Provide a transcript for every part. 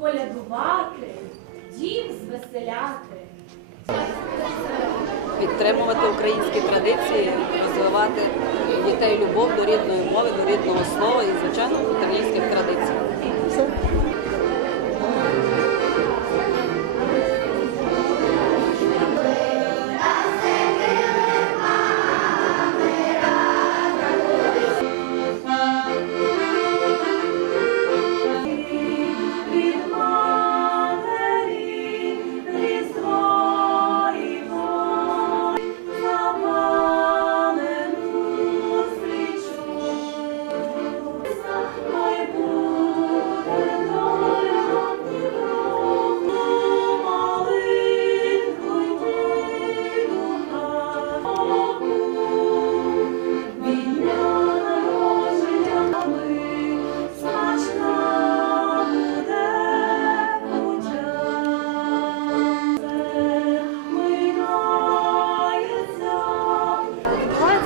колядувати, дім звеселяти. підтримувати українські традиції, розвивати дітей любов до рідної мови, до рідного слова і, звичайно, українських традицій.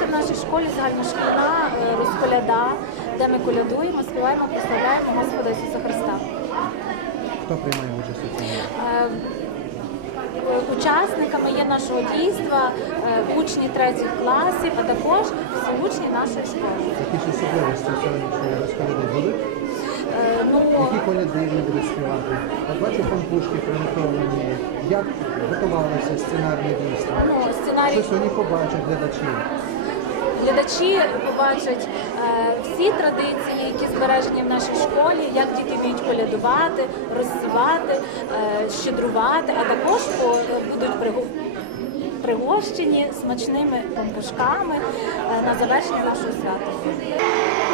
В нашій школі загальношкільна е, розколяда, де ми колядуємо, співаємо, прославляємо Господа Ісуса Христа. Хто приймає участь у цьому? Е, Учасниками є нашого дійства е, учні третіх класів, а також всі учні нашої школи. Якісь особливості розколяди будуть? Е, Ну, Які коляди вони будуть співати? От бачу пампушки примітовані. Як готувалося сценарне дійство? ну, сценарій побачать глядачі? Глядачі побачать е, всі традиції, які збережені в нашій школі, як діти вміють колядувати, розсівати, е, щедрувати, а також будуть пригощені смачними пампушками е, на завершення нашого свята.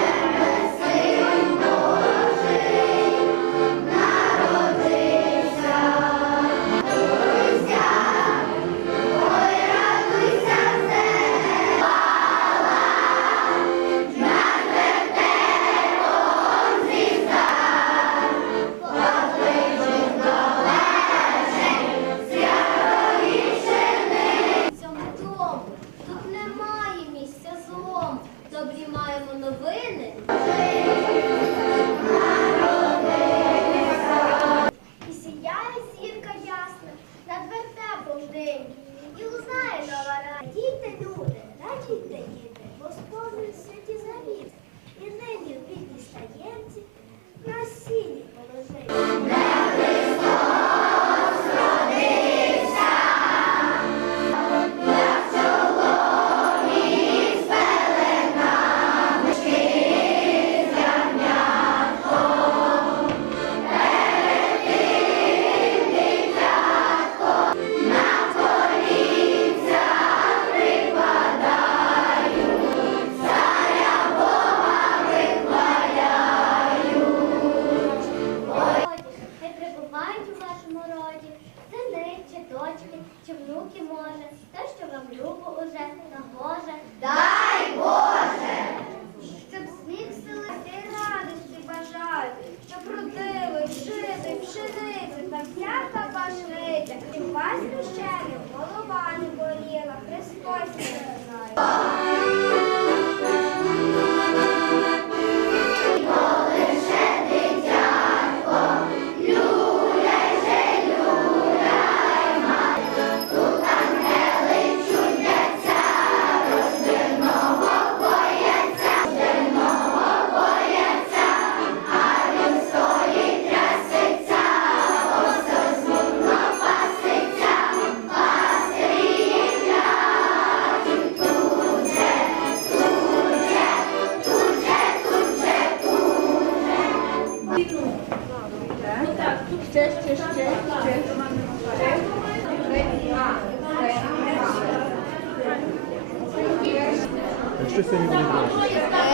Що сьогодні буде?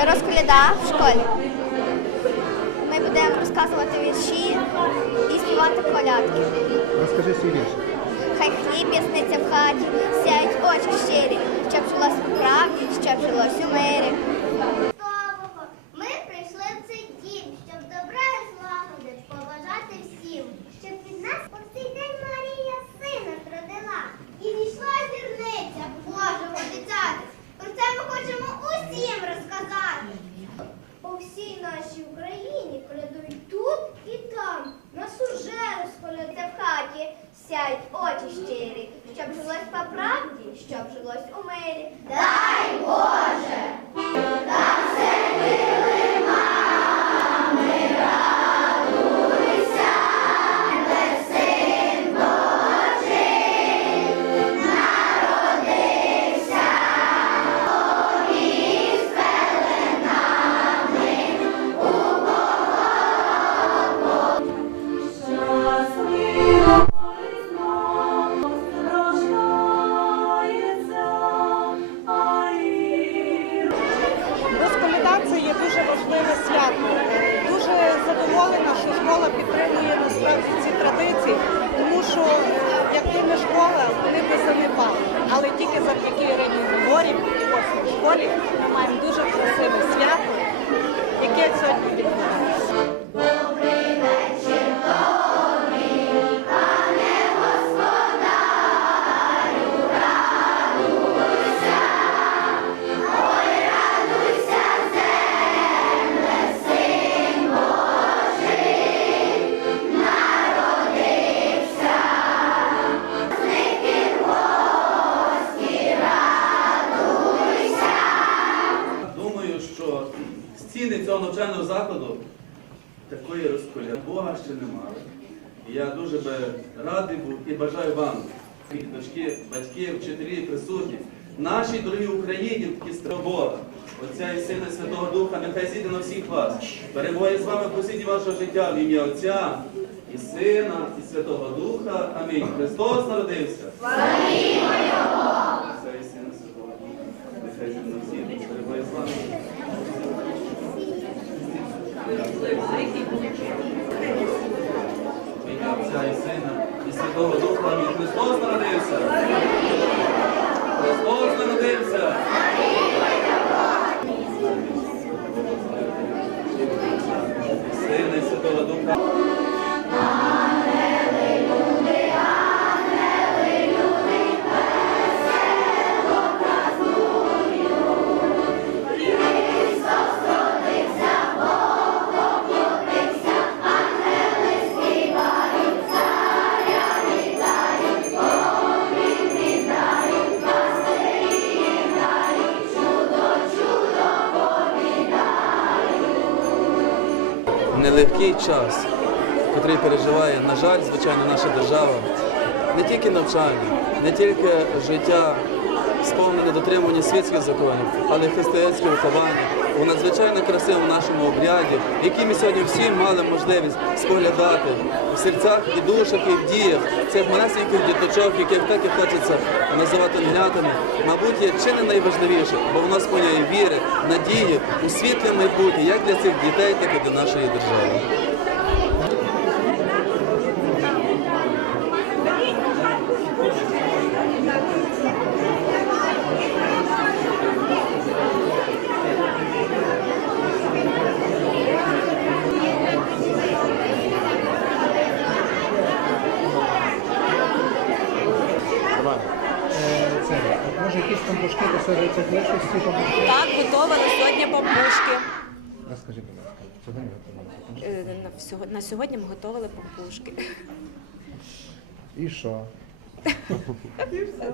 Е, Розколяда в школі. Ми будемо розказувати вірші і співати колядки. Розкажи свій вірш. Хай хліб ясниться в хаті, сяють очі щирі, щоб жилось у правді, щоб жилось у мирі. дай очі щирі, щоб жилось по правді, щоб жилось у мирі. Дай Боже! Та все мило! Задоволена, що школа підтримує насправді ці традиції, тому що е, як ти не школа, вони би занепали. Але тільки завдяки Ірині Григорів і у школі ми маємо дуже красиве свято, яке сьогодні відбувається. Закладу такої розколя Бога ще не мали. І я дуже би радий був і бажаю вам, дочки, батьки, вчителі присутні, нашій дорогі Україні такі Бога, Отця і Сина Святого Духа, нехай зійде на всіх вас. Перебуває з вами по сіді вашого життя в ім'я Отця і Сина, і Святого Духа. Амінь. Христос народився. Отця і Сина Святого Духа. Нехай зійде на всіх. Перебуває з вами. Отця і Сина, і Святого Духа. Христос народився. Христос народився. Нелегкий час, який переживає, на жаль, звичайно, наша держава. Не тільки навчання, не тільки життя, сповнене дотримання світських законів, але й християнське виховання у надзвичайно красивому нашому обряді, який ми сьогодні всі мали можливість споглядати в серцях і душах і в діях цих малесеньких діточок, яких так і хочеться називати ангелятами, мабуть, є чи не найважливіше, бо воно сповнює віри, надії у світле майбутнє як для цих дітей, так і для нашої держави. Е, Це, от може якісь пампушки? Так, готували сьогодні пампушки. Розкажи, будь ласка, сьогодні готували. Е, На сьогодні ми готували пампушки. І що?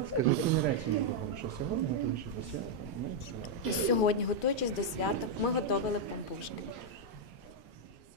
Скажи мені речення, що сьогодні готуючись до свята. Сьогодні, готуючись до свята, ми готували пампушки.